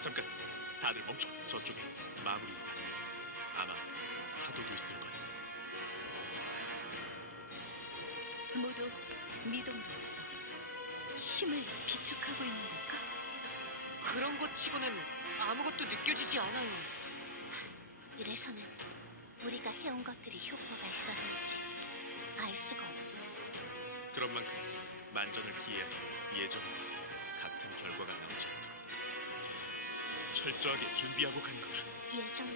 잠깐, 다들 멈춰. 저쪽에 마무리 있다. 아마 사도도 있을 거야. 모두 미동도 없어. 힘을 비축하고 있는 걸까? 그런 것 치고는 아무것도 느껴지지 않아요. 이래서는 우리가 해온 것들이 효과가 있었는지 알 수가 없고. 그런 만큼 만전을 기해야 예전과 같은 결과가 나오지 않도록 철저하게 준비하고 가는 거다. 예전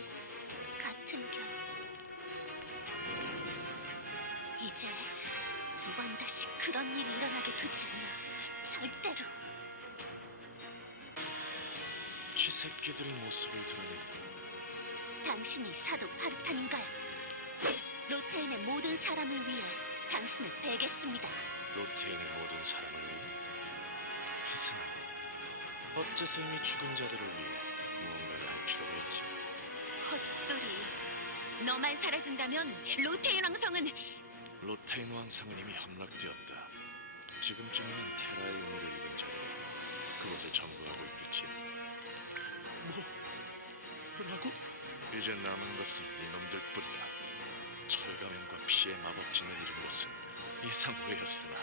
같은 결. 이제 두 번 다시 그런 일이 일어나게 두지 않아. 절대로. 쥐새끼들이 모습을 드러냈고 당신이 사도 파르탄인가요? 로테인의 모든 사람을 위해 당신을 베겠습니다. 로테인의 모든 사람을 위해 희생. 어째서 이미 죽은 자들을 위해 무언가를 할 필요가 있지? 헛소리. 너만 사라진다면 로테인 왕성은 로테인 왕상은 이미 함락되었다. 지금쯤이면 테라의 은혜를 입은 자들이 그것을 점거하고 있겠지. 뭐라고? 이제 남은 것은 이놈들 뿐이다. 철가면과 피의 마법진을 이룬 것은 예상외였으나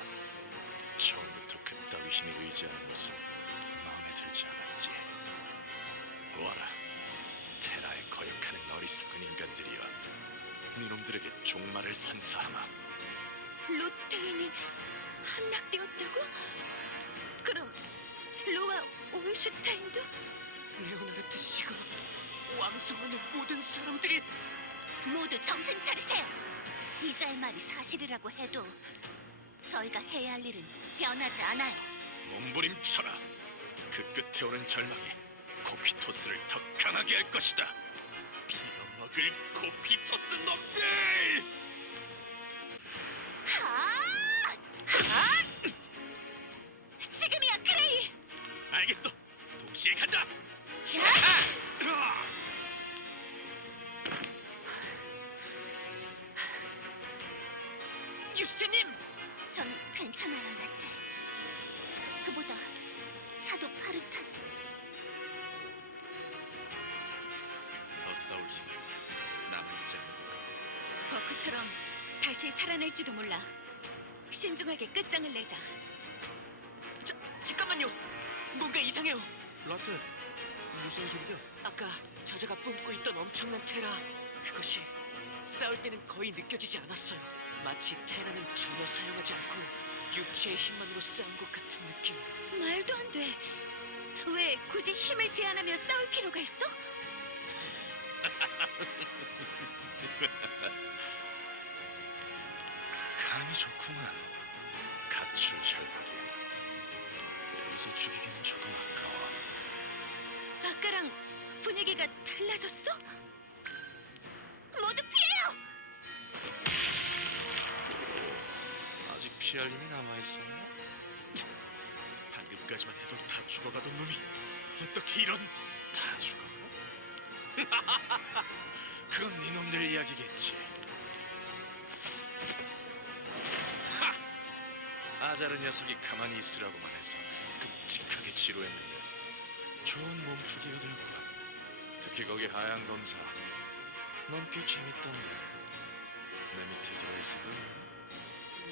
처음부터 그따위 힘에 의지하는 것은 마음에 들지 않았지. 와라, 테라에 거역하는 어리석은 인간들이여, 니놈들에게 종말을 선사하마. 로테인이 함락되었다고? 그럼 로아 올슈타인도? 레오나르트 씨가 왕성하는 모든 사람들이 모두 정신 차리세요. 이자의 말이 사실이라고 해도 저희가 해야 할 일은 변하지 않아요. 몸부림쳐라. 그 끝에 오는 절망이 코퀴토스를 더 강하게 할 것이다. 빌어먹을 코피토스 놈들! 하! 하! 지금이야, 크레이! 알겠어. 동시에 간다. 유스테님! 전 괜찮아요, 라테. 그보다 사도 파르탄. 더 싸울 힘은 남아있지 않은 건가? 버크처럼 다시 살아날지도 몰라. 신중하게 끝장을 내자. 잠깐만요. 뭔가 이상해요. 라테, 무슨 소리야? 아까 저자가 뿜고 있던 엄청난 테라, 그것이 싸울 때는 거의 느껴지지 않았어요. 마치 테라는 전혀 사용하지 않고 육체의 힘만으로 싸운 것 같은 느낌. 말도 안 돼. 왜 굳이 힘을 제한하며 싸울 필요가 있어? 감이 좋구만. 가출 혈박이. 여기서 죽이기는 조금 아까워. 아까랑 분위기가 달라졌어? 모두 피해요! 아직 피할 힘이 남아있었나? 방금까지만 해도 다 죽어가던 놈이 어떻게 이런... 다 죽어? 그건 니놈들 이야기겠지. 아자르 녀석이 가만히 있으라고만 해서 끔찍하게 지루했는데 좋은 몸풀기가 되었군. 특히 거기 하얀 검사, 넌 꽤 재밌던데. 내 밑에 들어있어 그래?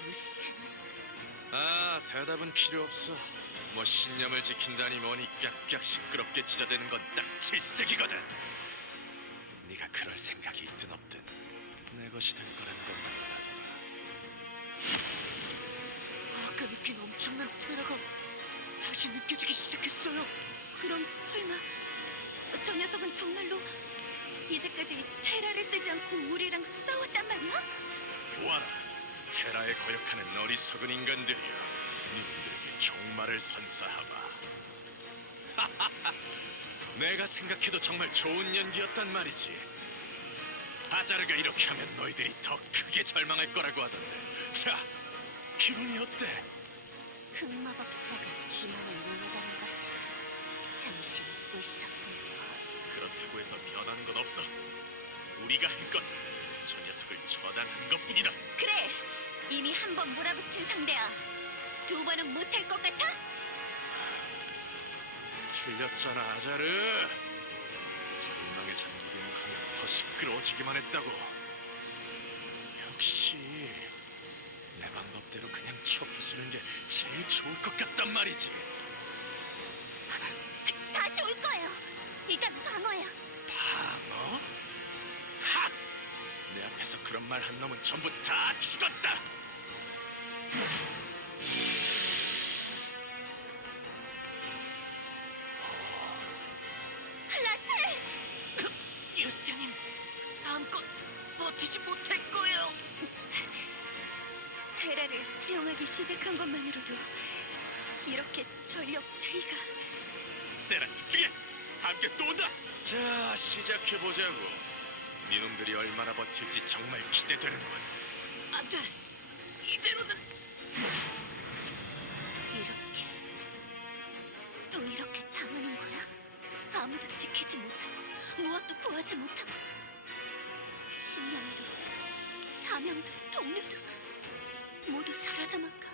무슨... 아, 대답은 필요 없어. 뭐 신념을 지킨다니 뭐니 깍깍 시끄럽게 짖어대는 건 딱 질색이거든. 네가 그럴 생각이 있든 없든 내 것이 될 거란 것만 알아둬라. 아까 느낀 엄청난 테라가 다시 느껴지기 시작했어요. 그럼 설마 저 녀석은 정말로 이제까지 테라를 쓰지 않고 우리랑 싸웠단 말이야? 와라, 테라에 거역하는 어리석은 인간들이여, 니들에게 종말을 선사하마. 내가 생각해도 정말 좋은 연기였단 말이지. 아자르가 이렇게 하면 너희들이 더 크게 절망할 거라고 하던데. 자, 기분이 어때? 흑마법사가 기만을 원하다는 것을 잠시 잊고 있었군. 그렇다고 해서 변하는 건 없어. 우리가 할 건 저 녀석을 처단하는 것뿐이다. 그래! 이미 한 번 몰아붙인 상대야. 두 번은 못할 것 같아? 틀렸잖아, 아자르. 절망의 잔국이 하면 더 시끄러워지기만 했다고. 역시 내 방법대로 그냥 쳐부수는 게 제일 좋을 것 같단 말이지. 다시 올 거예요. 일단 방어야. 방어? 하! 내 앞에서 그런 말 한 놈은 전부 다 죽었다. 라텔! 유스티님, 다음껏 버티지 못할 거예요. 테라를 사용하기 시작한 것만으로도 이렇게 전력 차이가. 세라 집중해. 함께 또 온다. 자, 시작해보자고. 니놈들이 얼마나 버틸지 정말 기대되는군. 안 돼. 이대로는 이렇게 또 이렇게 당하는 거야? 아무도 지키지 못하고 무엇도 구하지 못하고 신념도 사명도 동료도 모두 사라져만 가.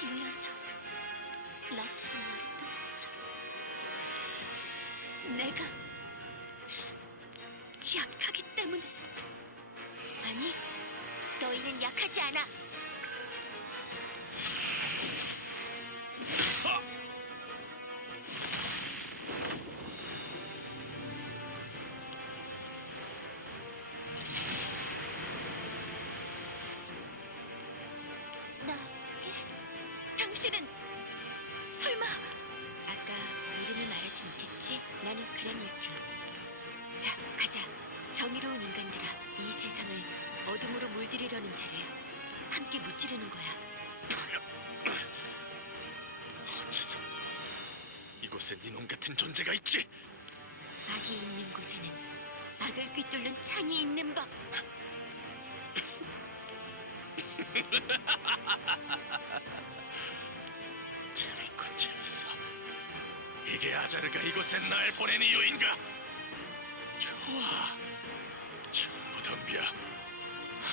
1년 전 라텔이 말했던 것처럼 내가 약하기 때문에. 아니, 너희는 약하지 않아. 나, 당신은 설마? 아까 이름을 말하지 못했지? 나는 그라닐큐. 자, 가자. 정의로운 인간들아, 이 세상을 어둠으로 물들이려는 자를 함께 무찌르는 거야. 어째서 이곳에 니놈 같은 존재가 있지? 악이 있는 곳에는 악을 꿰뚫는 창이 있는 법. 재밌군, 재밌어. 이게 아자르가 이곳에 날 보낸 이유인가? 좋아. 전부 덤벼.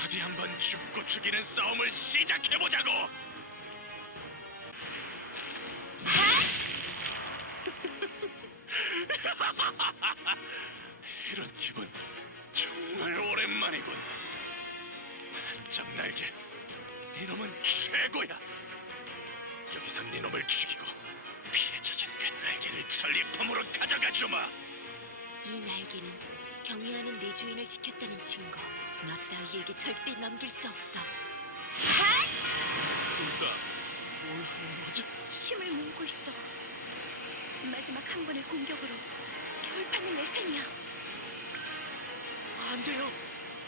어디 한번 죽고 죽이는 싸움을 시작해보자고. 이런 기분 정말 오랜만이군. 한짝 날개, 이놈은 최고야. 여기서 니놈을 죽이고 피에 젖은 그 날개를 전리품으로 가져가 주마. 이 날개는 경외하는 내 주인을 지켰다는 증거. 너 따위에게 절대 넘길 수 없어. 둘다 뭘 하는 거지? 힘을 모으고 있어. 마지막 한 번의 공격으로 결판을 낼 셈이야. 안 돼요.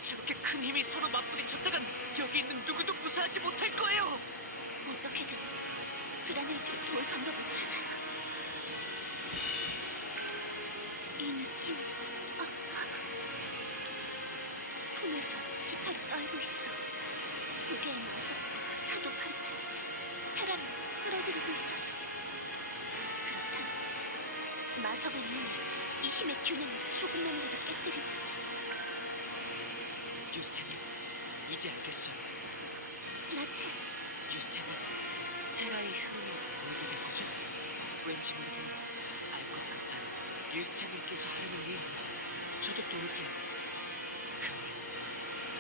저렇게 큰 힘이 서로 맞부딪혔다간 여기 있는 누구도 무사하지 못할 거예요. 어떻게든 그라네이트를 도울 방법을 찾아야. 이 느낌. 품에서 깃털이 떨고 있어. 무게에 나서 사도팔 테라를 끌어들이고 있어서. 그렇다면 마석을 이용해 이 힘의 균형을 조금만이라도 깨뜨리고. 유스티님, 이제 알겠어요. 라테, 유스티님, 테라의 흐름이 어디로 된 거죠? 왠지 모르게 알 것 같아요. 유스티님께서 하려는 일, 저도 도울게요. 그럼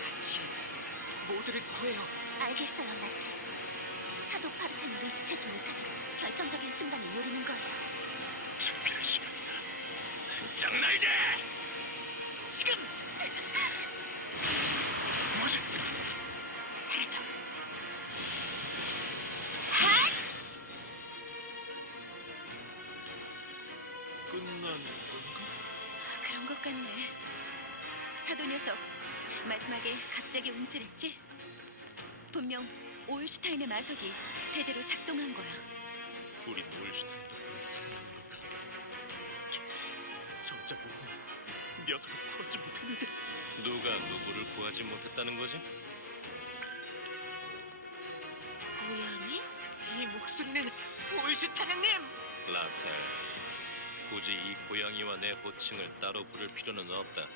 같이 모두를 구해요. 알겠어요, 라테. 사도 파르테는 눈치채지 못하게 결정적인 순간을 노리는 거예요. 특별한 시간이다. 한짝 날개! 지금! 뭐지? 사라져. 끝난 건가? 그런 것 같네. 사도 녀석 마지막에 갑자기 움찔했지? 분명 올슈타인의 마석이 제대로 작동한 거야. 우린 올슈타인 덕분에 살아남은 건가? 정작 우리는 녀석을 구하지 못했는데. 누가 누구를 구하지 못했다는 거지? 고양이? 이 목소리는 올슈타장님! 라텔, 굳이 이 고양이와 내 호칭을 따로 부를 필요는 없다.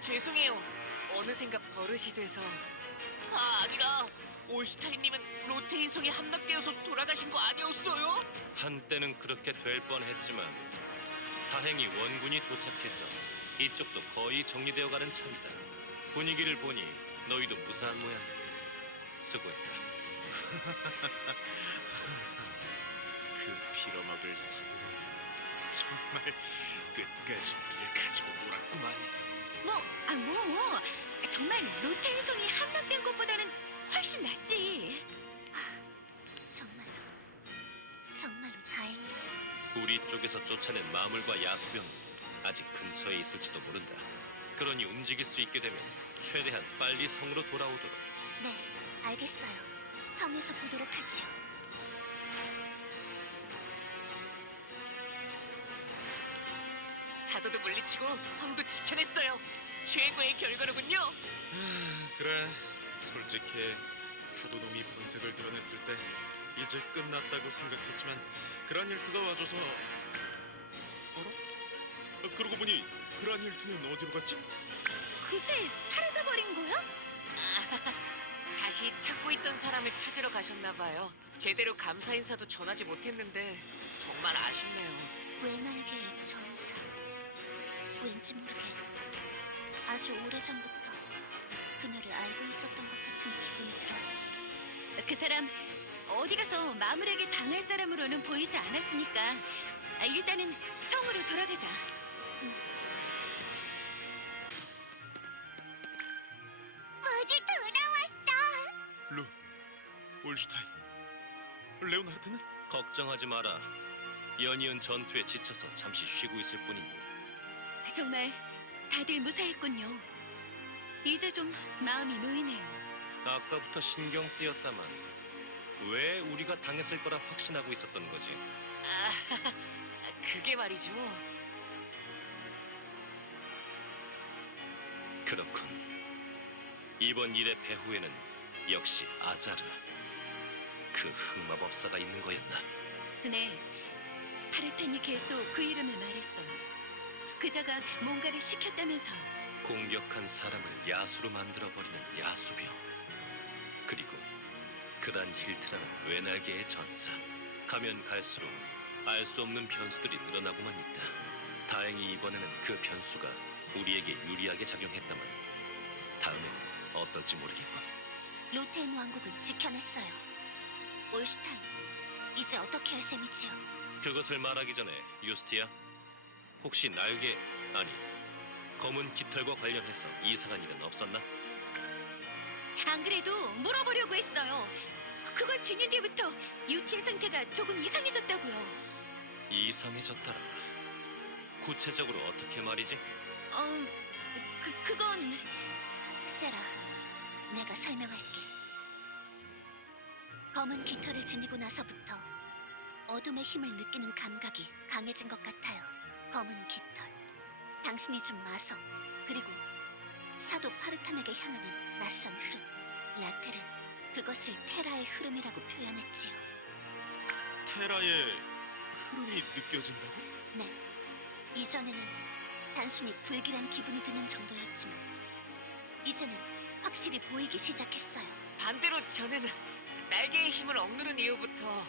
죄송해요. 어느샌가 버릇이 돼서. 아니라 올슈타인님은 로테인성이 함락되어서 돌아가신 거 아니었어요? 한때는 그렇게 될 뻔했지만 다행히 원군이 도착해서 이쪽도 거의 정리되어가는 참이다. 분위기를 보니 너희도 무사한 모양이야. 수고했다. 그 빌어먹을 사도는 정말 끝까지 우리를 가지고 놀았구만. 정말 로테인성이 함락된 것보다는 훨씬 낫지. 정말로 다행이야. 우리 쪽에서 쫓아낸 마물과 야수병 아직 근처에 있을지도 모른다. 그러니 움직일 수 있게 되면 최대한 빨리 성으로 돌아오도록. 네, 알겠어요. 성에서 보도록 하지요. 사도도 물리치고 성도 지켜냈어요. 최고의 결과로군요. 그래, 솔직히 사도놈이 본색을 드러냈을 때 이제 끝났다고 생각했지만 그란힐트가 와줘서 어라? 그러고 보니 그란힐트는 어디로 갔지? 그새 사라져버린 거야? 다시 찾고 있던 사람을 찾으러 가셨나 봐요. 제대로 감사 인사도 전하지 못했는데 정말 아쉽네요. 외날개의 전사. 왠지 모르게 아주 오래전부터 그녀를 알고 있었던 것 같은 기분이 들어요. 그 사람 어디 가서 마물에게 당할 사람으로는 보이지 않았으니까 일단은 성으로 돌아가자. 모두 돌아왔어. 루, 올슈타인, 레오나르트는? 걱정하지 마라. 연이은 전투에 지쳐서 잠시 쉬고 있을 뿐이니. 정말 다들 무사했군요. 이제 좀 마음이 놓이네요. 아까부터 신경 쓰였다만 왜 우리가 당했을 거라 확신하고 있었던 거지? 그게 말이죠. 그렇군. 이번 일의 배후에는 역시 아자르, 그 흑마법사가 있는 거였나? 네, 파르탄이 계속 그 이름을 말했어요. 그자가 뭔가를 시켰다면서요. 공격한 사람을 야수로 만들어버리는 야수병, 그리고 그란 힐트라는 외날개의 전사. 가면 갈수록 알 수 없는 변수들이 늘어나고만 있다. 다행히 이번에는 그 변수가 우리에게 유리하게 작용했다만 다음에는 어떨지 모르겠군. 로테인 왕국은 지켜냈어요. 올슈타인, 이제 어떻게 할 셈이지요? 그것을 말하기 전에 유스티아, 혹시 날개, 아니 검은 깃털과 관련해서 이상한 일은 없었나? 안 그래도 물어보려고 했어요. 그걸 지닌 뒤부터 유티의 상태가 조금 이상해졌다고요. 이상해졌더라. 구체적으로 어떻게 말이지? 그건 세라, 내가 설명할게. 검은 깃털을 지니고 나서부터 어둠의 힘을 느끼는 감각이 강해진 것 같아요. 검은 깃털, 당신이 준 마성, 그리고 사도 파르탄에게 향하는 낯선 흐름. 라텔은 그것을 테라의 흐름이라고 표현했지요. 테라의 흐름이 느껴진다고? 네, 이전에는 단순히 불길한 기분이 드는 정도였지만 이제는 확실히 보이기 시작했어요. 반대로 저는 날개의 힘을 억누른 이후부터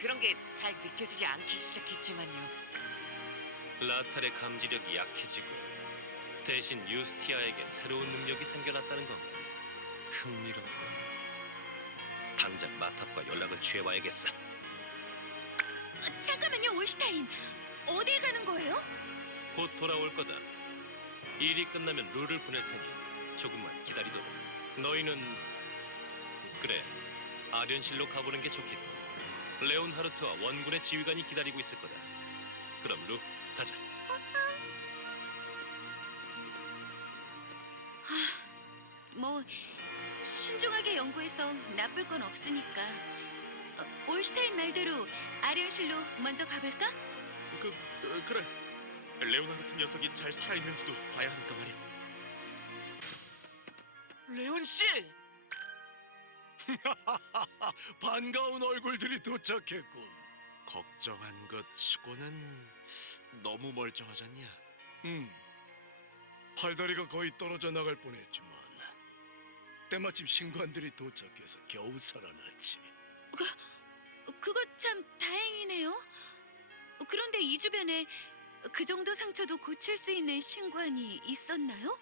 그런 게 잘 느껴지지 않기 시작했지만요. 라탈의 감지력이 약해지고 대신 유스티아에게 새로운 능력이 생겨났다는 건 흥미롭군. 당장 마탑과 연락을 취해봐야겠어. 잠깐만요, 올슈타인. 어딜 가는 거예요? 곧 돌아올 거다. 일이 끝나면 룰을 보낼 테니 조금만 기다리도록. 너희는 그래, 아련실로 가보는 게 좋겠고 레온하르트와 원군의 지휘관이 기다리고 있을 거다. 그럼 루, 가자. 뭐 신중하게 연구해서 나쁠 건 없으니까 올슈타인 말대로 아련실로 먼저 가볼까? 그래. 레오나르트 녀석이 잘 살아있는지도 봐야 하니까 말이야. 레온 씨! 반가운 얼굴들이 도착했군. 걱정한 것 치고는 너무 멀쩡하지 않냐? 팔다리가 거의 떨어져 나갈 뻔했지만 때마침 신관들이 도착해서 겨우 살아났지. 그거 참 다행이네요. 그런데 이 주변에 그 정도 상처도 고칠 수 있는 신관이 있었나요?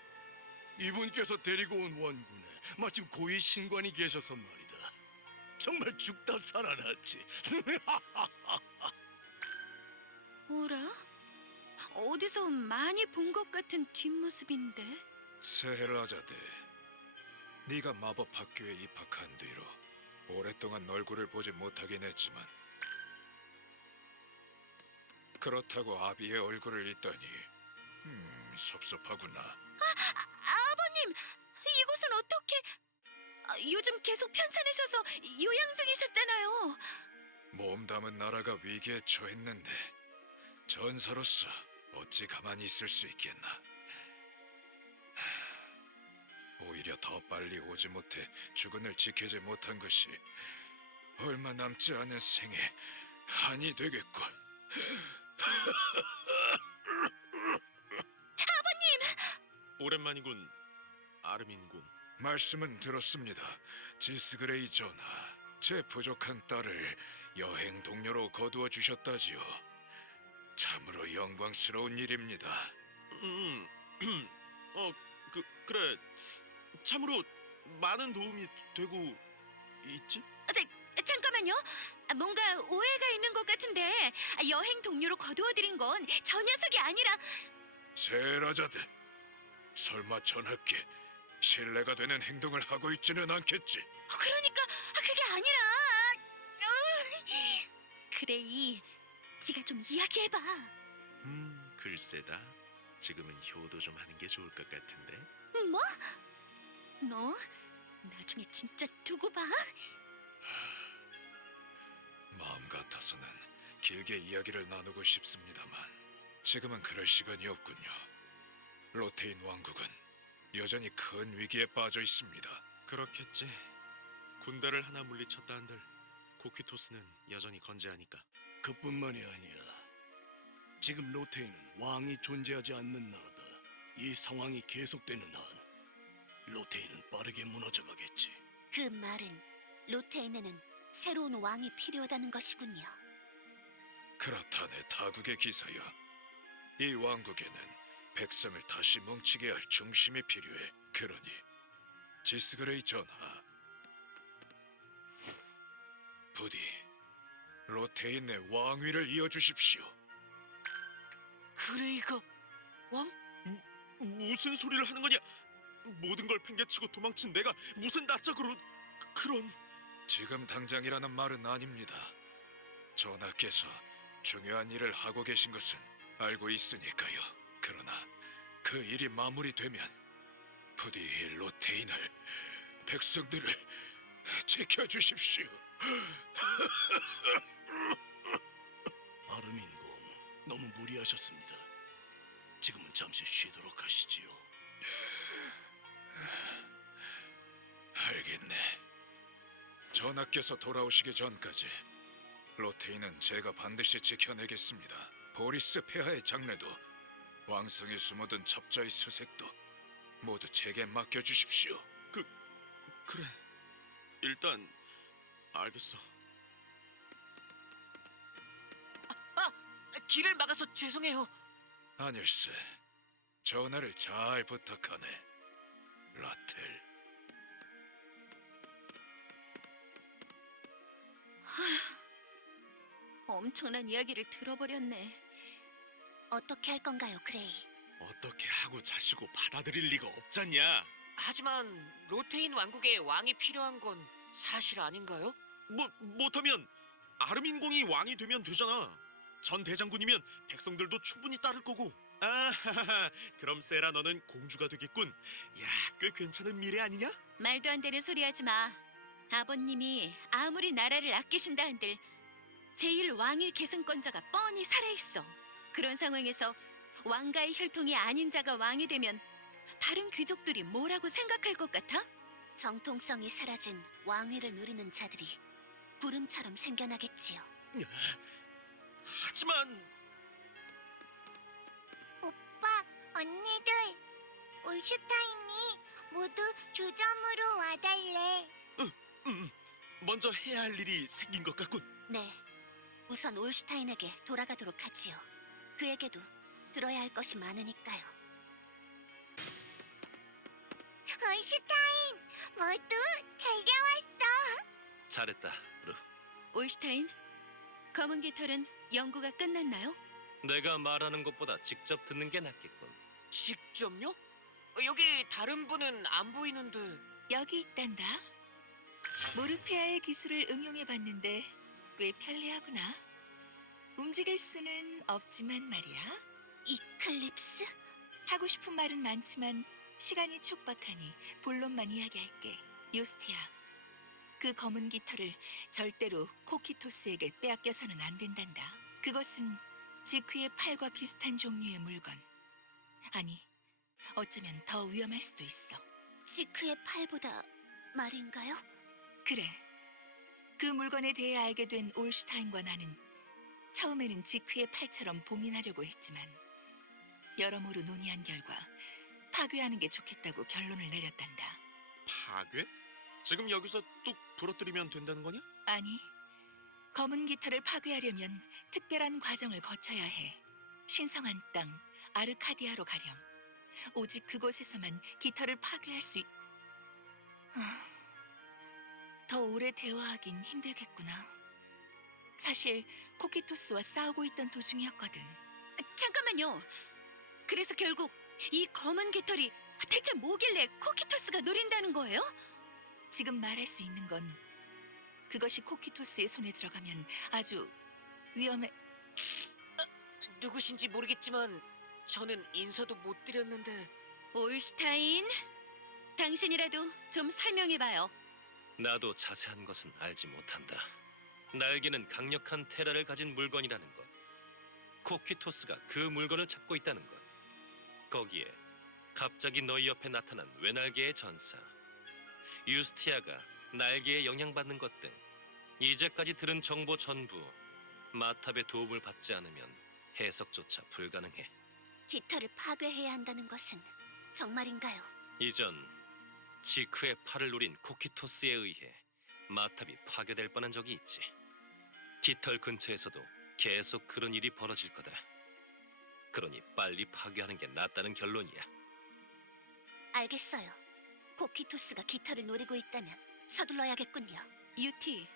이분께서 데리고 온 원군에 마침 고위 신관이 계셔서 말이다. 정말 죽다 살아났지. 뭐라? 어디서 많이 본 것 같은 뒷모습인데? 세헤라자데, 네가 마법 학교에 입학한 뒤로 오랫동안 얼굴을 보지 못하긴 했지만 그렇다고 아비의 얼굴을 잊다니 섭섭하구나. 아버님! 이곳은 어떻게... 요즘 계속 편찮으셔서 요양 중이셨잖아요. 몸담은 나라가 위기에 처했는데 전사로서 어찌 가만히 있을 수 있겠나. 오히려 더 빨리 오지 못해 주군을 지키지 못한 것이 얼마 남지 않은 생에 한이 되겠군. 오랜만이군, 아르민군. 말씀은 들었습니다. 지스그레이 전하, 제 부족한 딸을 여행 동료로 거두어 주셨다지요. 참으로 영광스러운 일입니다. 그래. 참으로 많은 도움이 되고 있지? 잠깐만요. 뭔가 오해가 있는 것 같은데 여행 동료로 거두어들인 건 저 녀석이 아니라... 세라자드, 설마 전하께 신뢰가 되는 행동을 하고 있지는 않겠지? 그러니까 그게 아니라... 그레이, 네가 좀 이야기해봐. 글쎄다. 지금은 효도 좀 하는 게 좋을 것 같은데. 뭐? 너 나중에 진짜 두고 봐. 마음 같아서는 길게 이야기를 나누고 싶습니다만 지금은 그럴 시간이 없군요. 로테인 왕국은 여전히 큰 위기에 빠져 있습니다. 그렇겠지. 군대를 하나 물리쳤다 한들 코퀴토스는 여전히 건재하니까. 그뿐만이 아니야. 지금 로테인은 왕이 존재하지 않는 나라다. 이 상황이 계속되는 한 로테인은 빠르게 무너져가겠지. 그 말은 로테인에는 새로운 왕이 필요하다는 것이군요. 그렇다네 타국의 기사여. 이 왕국에는 백성을 다시 뭉치게 할 중심이 필요해. 그러니 지스그레이 전하, 부디 로테인의 왕위를 이어주십시오. 그레이가 왕? 무슨 소리를 하는 거냐? 모든 걸 팽개치고 도망친 내가 무슨 낯짝으로 그런... 지금 당장이라는 말은 아닙니다. 전하께서 중요한 일을 하고 계신 것은 알고 있으니까요. 그러나 그 일이 마무리되면 부디 이 로테인을, 백성들을 지켜주십시오. 아르민공, 너무 무리하셨습니다. 지금은 잠시 쉬도록 하시지요. 알겠네. 전하께서 돌아오시기 전까지 로테인은 제가 반드시 지켜내겠습니다. 보리스 폐하의 장래도 왕성에 숨어든 첩자의 수색도 모두 제게 맡겨주십시오. 그래. 일단 알겠어. 길을 막아서 죄송해요. 아닐세, 전하를 잘 부탁하네, 라텔. 엄청난 이야기를 들어버렸네. 어떻게 할 건가요, 그레이? 어떻게 하고 자시고 받아들일 리가 없잖냐. 하지만 로테인 왕국에 왕이 필요한 건 사실 아닌가요? 못하면 아르민공이 왕이 되면 되잖아. 전 대장군이면 백성들도 충분히 따를 거고. 아하하, 그럼 세라 너는 공주가 되겠군. 야, 꽤 괜찮은 미래 아니냐? 말도 안 되는 소리 하지 마. 아버님이 아무리 나라를 아끼신다 한들 제1왕위 계승권자가 뻔히 살아있어. 그런 상황에서 왕가의 혈통이 아닌 자가 왕이 되면 다른 귀족들이 뭐라고 생각할 것 같아? 정통성이 사라진 왕위를 누리는 자들이 구름처럼 생겨나겠지요. 하지만 오빠, 언니들, 올슈타인이 모두 주점으로 와달래. 먼저 해야 할 일이 생긴 것 같군. 네, 우선 올슈타인에게 돌아가도록 하지요. 그에게도 들어야 할 것이 많으니까요. 올슈타인, 모두 데려왔어. 잘했다, 루. 올슈타인, 검은 깃털은 연구가 끝났나요? 내가 말하는 것보다 직접 듣는 게 낫겠군. 직접요? 여기 다른 분은 안 보이는데. 여기 있단다. 모르페아의 기술을 응용해봤는데 꽤 편리하구나. 움직일 수는 없지만 말이야. 이클립스? 하고 싶은 말은 많지만 시간이 촉박하니 본론만 이야기할게. 유스티아, 그 검은 깃털을 절대로 코키토스에게 빼앗겨서는 안 된단다. 그것은 지크의 팔과 비슷한 종류의 물건. 아니, 어쩌면 더 위험할 수도 있어. 지크의 팔보다 말인가요? 그래. 그 물건에 대해 알게 된 올슈타인과 나는 처음에는 지크의 팔처럼 봉인하려고 했지만 여러모로 논의한 결과 파괴하는 게 좋겠다고 결론을 내렸단다. 파괴? 지금 여기서 뚝 부러뜨리면 된다는 거냐? 아니, 검은 깃털을 파괴하려면 특별한 과정을 거쳐야 해. 신성한 땅, 아르카디아로 가렴. 오직 그곳에서만 깃털을 파괴할 수 더 오래 대화하긴 힘들겠구나. 사실 코키토스와 싸우고 있던 도중이었거든. 잠깐만요. 그래서 결국 이 검은 깃털이 대체 뭐길래 코키토스가 노린다는 거예요? 지금 말할 수 있는 건 그것이 코키토스의 손에 들어가면 아주 위험해. 누구신지 모르겠지만 저는 인사도 못 드렸는데. 올슈타인, 당신이라도 좀 설명해봐요. 나도 자세한 것은 알지 못한다. 날개는 강력한 테라를 가진 물건이라는 것. 코키토스가 그 물건을 찾고 있다는 것. 거기에 갑자기 너희 옆에 나타난 외날개의 전사 유스티아가 날개에 영향받는 것 등 이제까지 들은 정보 전부 마탑의 도움을 받지 않으면 해석조차 불가능해. 깃털을 파괴해야 한다는 것은 정말인가요? 이전 지크의 팔을 노린 코키토스에 의해 마탑이 파괴될 뻔한 적이 있지. 깃털 근처에서도 계속 그런 일이 벌어질 거다. 그러니 빨리 파괴하는 게 낫다는 결론이야. 알겠어요. 코키토스가 깃털을 노리고 있다면 서둘러야겠군요. 유티,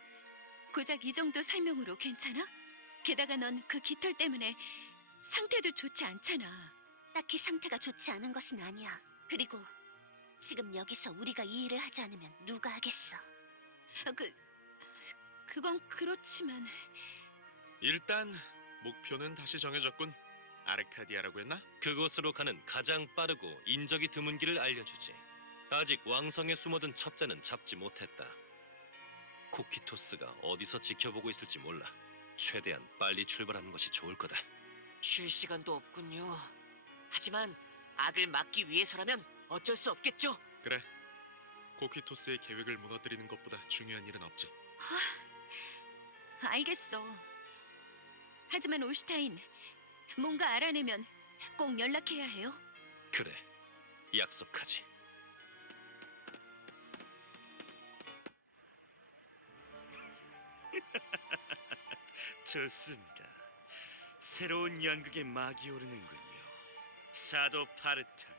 고작 이 정도 설명으로 괜찮아? 게다가 넌 그 깃털 때문에 상태도 좋지 않잖아. 딱히 상태가 좋지 않은 것은 아니야. 그리고 지금 여기서 우리가 이 일을 하지 않으면 누가 하겠어? 그건 그렇지만 일단 목표는 다시 정해졌군. 아르카디아라고 했나? 그곳으로 가는 가장 빠르고 인적이 드문 길을 알려주지. 아직 왕성에 숨어든 첩자는 잡지 못했다. 코키토스가 어디서 지켜보고 있을지 몰라. 최대한 빨리 출발하는 것이 좋을 거다. 쉴 시간도 없군요. 하지만 악을 막기 위해서라면 어쩔 수 없겠죠. 그래. 코키토스의 계획을 무너뜨리는 것보다 중요한 일은 없지. 알겠어. 하지만 올슈타인, 뭔가 알아내면 꼭 연락해야 해요. 그래, 약속하지. 좋습니다. 새로운 연극의 막이 오르는군요. 사도 파르탄,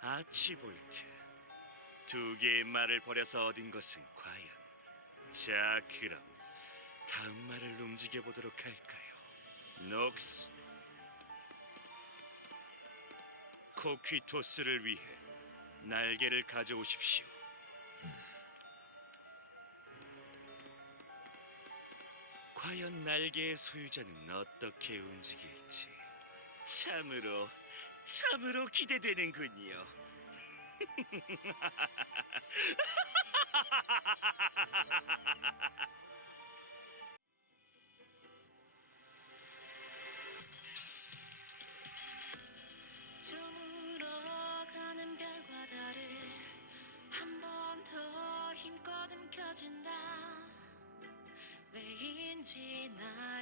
아치볼트. 두 개의 말을 버려서 얻은 것은 과연. 자, 그럼 다음 말을 움직여 보도록 할까요? 녹스. 코퀴토스를 위해 날개를 가져오십시오. 과연 날개의 소유자는 어떻게 움직일지 참으로 기대되는군요. 저물어가는 별과 달을 한 번 더 힘껏 움켜쥔다. 왜인지 나